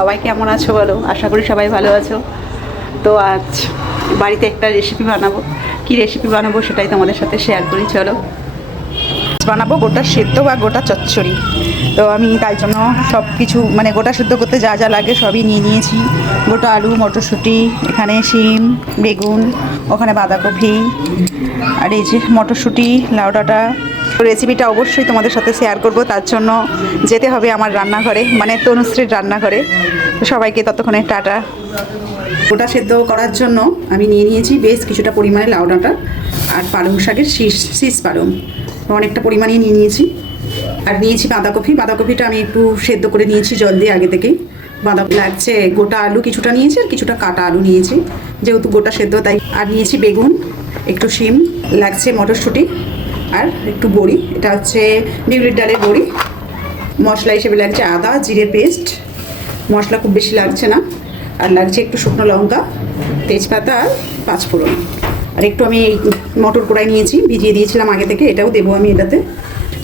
সবাই কেমন আছো বলো? আশা করি সবাই ভালো আছো। তো আজ বাড়িতে একটা রেসিপি বানাবো। কি রেসিপি বানাবো সেটাই তোমাদের সাথে শেয়ার করি, চলো। বানাবো গোটা সেদ্ধ বা গোটা চচ্চড়ি। তো আমি তাই জন্য সব কিছু মানে গোটা সেদ্ধ করতে যা যা লাগে সবই নিয়ে নিয়েছি। গোটা আলু, মটরশুঁটি, এখানে শিম, বেগুন, ওখানে বাঁধাকপি, আর এই যে মটরশুঁটি, লাউ ডাঁটা। রেসিপিটা অবশ্যই তোমাদের সাথে শেয়ার করব, তার জন্য যেতে হবে আমার রান্নাঘরে, মানে তনুশ্রীর রান্নাঘরে। তো সবাইকে ততক্ষণে টাটা। গোটা সেদ্ধ করার জন্য আমি নিয়ে নিয়েছি বেশ কিছুটা পরিমাণে লাউ ডাঁটা আর পালং শাকের শীষ পালং, অনেকটা পরিমাণে নিয়ে নিয়েছি। আর নিয়েছি বাঁধাকপিটা আমি একটু সেদ্ধ করে নিয়েছি জল দিয়ে আগে থেকেই। বাঁধাকপি লাগছে, গোটা আলু কিছুটা নিয়েছি আর কিছুটা কাটা আলু নিয়েছি, যেহেতু গোটা সেদ্ধ তাই। আর নিয়েছি বেগুন, একটু শিম, লাগছে মটরশুঁটি আর একটু বড়ি, এটা হচ্ছে বিউলির ডালের বড়ি। মশলা হিসেবে লাগছে আদা জিরে পেস্ট, মশলা খুব বেশি লাগছে না। আর লাগছে একটু শুকনো লঙ্কা, তেজপাতা আর পাঁচফোড়ন। আর একটু আমি মটর কড়াই নিয়েছি, ভিজিয়ে দিয়েছিলাম আগে থেকে, এটাও দেবো আমি এটাতে।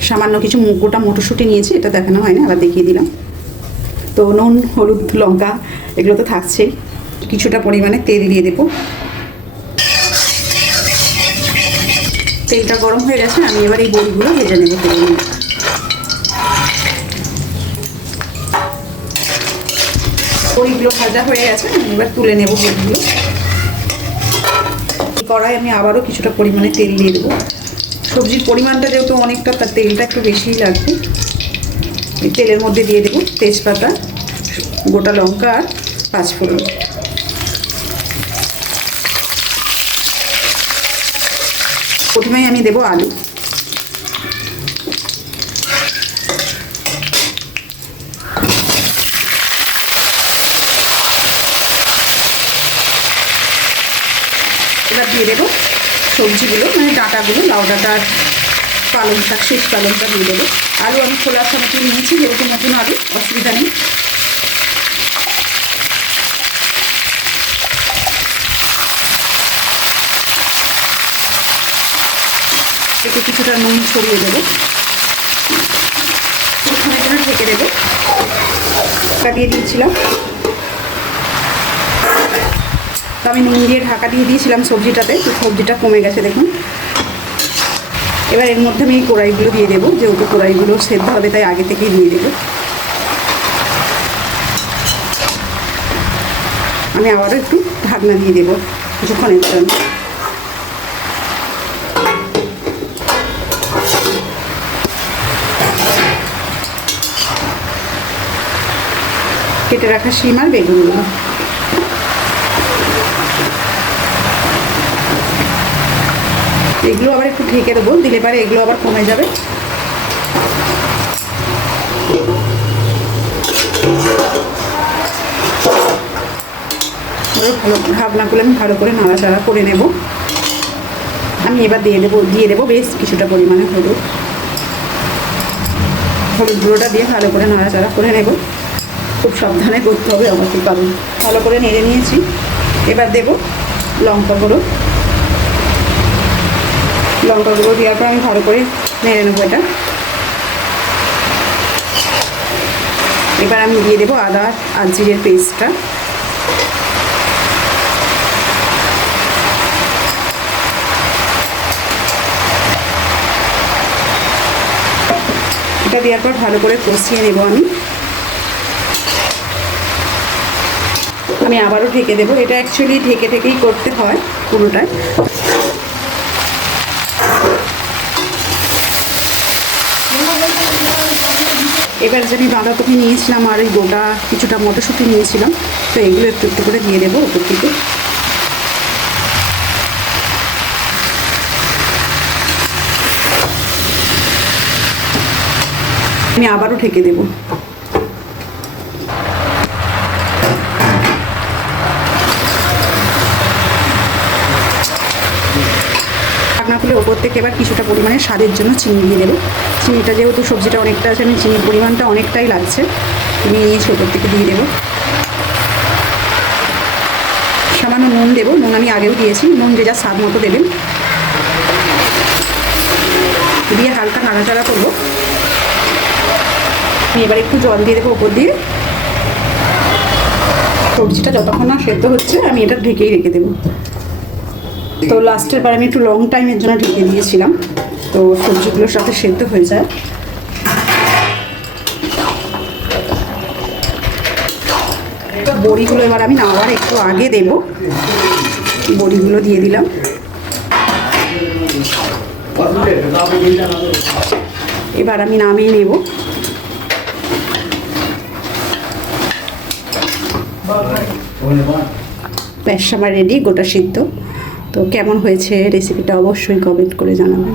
সামান্য কিছু গোটা মটরশুঁটি নিয়েছি, এটা দেখানো হয় না, আবার দেখিয়ে দিলাম। তো নুন, হলুদ, লঙ্কা এগুলো তো থাকছেই। কিছুটা পরিমাণে তেল দিয়ে দেবো। তেলটা গরম হয়ে গেছে, আমি এবার এই বড়িগুলো ভেজে নেবো তেল নিয়ে। বড়িগুলো ভাজা হয়ে গেছে, আমি এবার তুলে নেবো বড়িগুলো। কড়াই আমি আবারও কিছুটা পরিমাণে তেল দিয়ে দেবো। সবজির পরিমাণটা যেহেতু অনেকটা, তার তেলটা একটু বেশিই লাগবে। এই তেলের মধ্যে দিয়ে দেবো তেজপাতা, গোটা লঙ্কা আর পাঁচফোড়ন। প্রথমেই আমি দেবো আলু। এবার দিয়ে দেবো সবজিগুলো, মানে ডাঁটাগুলো, লাউ ডাঁটা আর পালং শাক, শীষ পালংটা দিয়ে দেবো। আলু আমি খোলার সময় নিয়েছি, যেহেতু নতুন আলু, অসুবিধা নেই। এতে কিছুটা নুন ছড়িয়ে দেবো, কিছুক্ষণের জন্য ঢেকে দেবো। ঢাকা দিয়ে দিয়েছিলাম, তো আমি নুন দিয়ে ঢাকা দিয়ে দিয়েছিলাম সবজিটাতে, তো সবজিটা কমে গেছে দেখুন। এবার এর মধ্যে আমি এই কড়াইগুলো দিয়ে দেবো, যেহেতু কড়াইগুলো সেদ্ধ হবে তাই আগে থেকেই দিয়ে দেবো। আমি আবারও একটু ঢাকনা দিয়ে দেবো কিছুক্ষণের জন্য। কেটে রাখা শিম আর বেগুনগুলো এগুলো আবার একটু ঢেকে দেবো, দিলে পারে এগুলো আবার কমে যাবে। ভালো ঢাকনাগুলো আমি ভালো করে নাড়াচাড়া করে নেব। আমি এবার দিয়ে দেবো বেশ কিছুটা পরিমাণে হলুদ গুঁড়োটা দিয়ে ভালো করে নাড়াচাড়া করে নেব। খুব সাবধানে করতে হবে আমাকে, কারণ ভালো করে নেড়ে নিয়েছি। এবার দেবো লঙ্কা গুঁড়ো দেওয়ার পর আমি ভালো করে নেড়ে নেবো এটা। এবার আমি দিয়ে দেবো আদা আর জিরের পেস্টটা। এটা দেওয়ার পর ভালো করে কষিয়ে নেব আমি আবারও ঢেকে দেবো। এটা অ্যাকচুয়ালি ঢেকেই করতে হয় পুরোটাই। এবার যে আমি বাঁধাকপি নিয়েছিলাম আর এই গোটা কিছুটা মটরশুঁটি নিয়েছিলাম, তো এগুলো একটু একটু করে দিয়ে দেবো উপর থেকে। আমি আবারও ঢেকে দেবো। ঢাকনা খুলে ওপর থেকে এবার কিছুটা পরিমাণে স্বাদের জন্য চিনি দিয়ে দেবো। চিনিটা যেহেতু সবজিটা অনেকটা আছে, আমি চিনির পরিমাণটা অনেকটাই লাগছে, আমি নিয়েছি, ওপর থেকে দিয়ে দেবো। সামান্য নুন দেবো, নুন আমি আগেও দিয়েছি, নুন যে যা স্বাদ মতো দেবেন। দিয়ে হালকা নাড়াচাড়া করবো। আমি এবার একটু জল দিয়ে দেবো ওপর দিয়ে। সবজিটা যতক্ষণ না সেদ্ধ হচ্ছে আমি এটা ঢেকেই রেখে দেবো। তো লাস্টের বার আমি একটু লং টাইমের জন্য ঢেকে দিয়েছিলাম, তো সবজিগুলোর সাথে সেদ্ধ হয়ে যায়। বড়িগুলো এবার আমি নামার একটু আগে দেব, বড়িগুলো দিয়ে দিলাম। এবার আমি নামিয়ে নেব। ব্যাস আমার রেডি গোটা সিদ্ধ। তো কেমন হয়েছে রেসিপিটা অবশ্যই কমেন্ট করে জানাবেন।